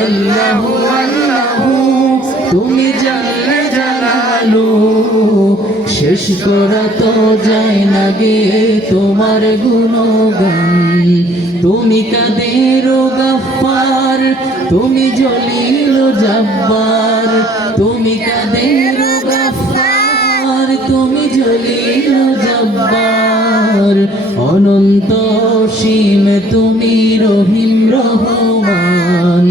আল্লাহু আল্লাহু তুমি জাল্লে জালালু, শেষ করা তো যায় না গে তোমার গুণগান। তুমি কাদের গাফফার, তুমি জলিল জব্বার, তুমি কাদের গাফফার, তুমি জলিল জব্বার, অনন্ত অসীম তুমি রহিম রহমান।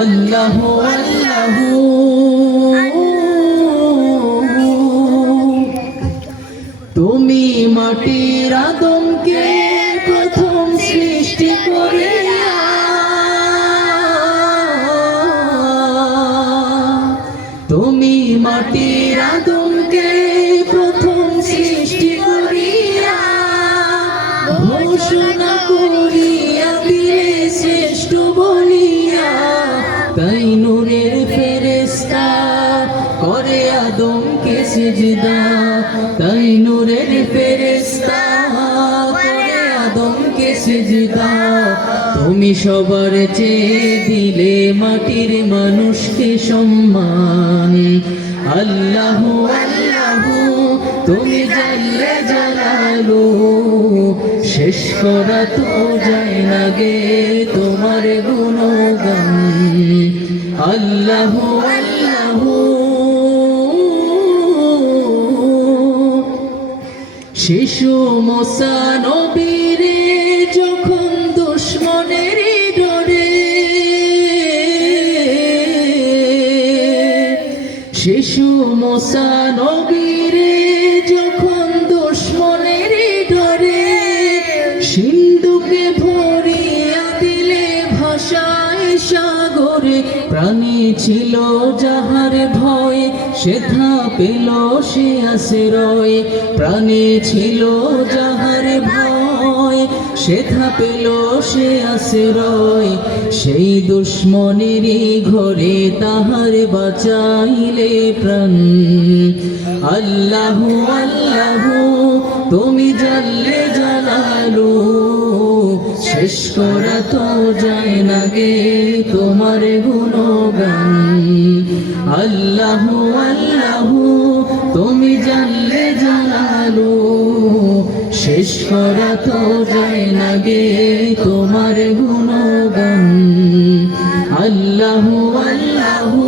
আল্লাহু আল্লাহু তুমি মাটির আদমকে প্রথম সৃষ্টি করিয়া, তুমি মাটির আদমকে প্রথম সৃষ্টি করিয়া, ঘোষণা করিয়া দিলে শ্রেষ্ঠ বলিয়া, তাই নূরের ফেরেশতা করে আদমকে সিজদা, তাই নূরের ফেরেশতা করে আদমকে সিজদা। তুমি সবার চেয়ে দিলে মাটির মানুষকে সম্মান। আল্লাহু আল্লাহু তুমি জাল্লে জালালু, শেষ করা তো যায় না গে তোমার গুণগান। আল্লাহু আল্লাহু শিশু মুসা নবীরে যখন দুশমনের ডরে, শিশু মুসা নবীরে যখন দুশমনের ডরে, সিন্ধুকে ভরিয়া দিলে ভাষায় সাগরে, প্রাণী ছিল যাহার ভয় সেথা পেল সে আশ্রয়, প্রাণী ছিল যাহার ভয় সেথা পেল সে আশ্রয়, সেই দুশমনেরই ঘরে তাহার বাঁচাইলে প্রাণ। আল্লাহু আল্লাহু তুমি জাল্লে জালালু, শেষ করা তো যায় না গে তোমার গুণগান। আল্লাহু আল্লাহু তুমি জাল্লে জালালু, শেষ করা তো যায় না গে তোমার গুণগান। আল্লাহু আল্লাহু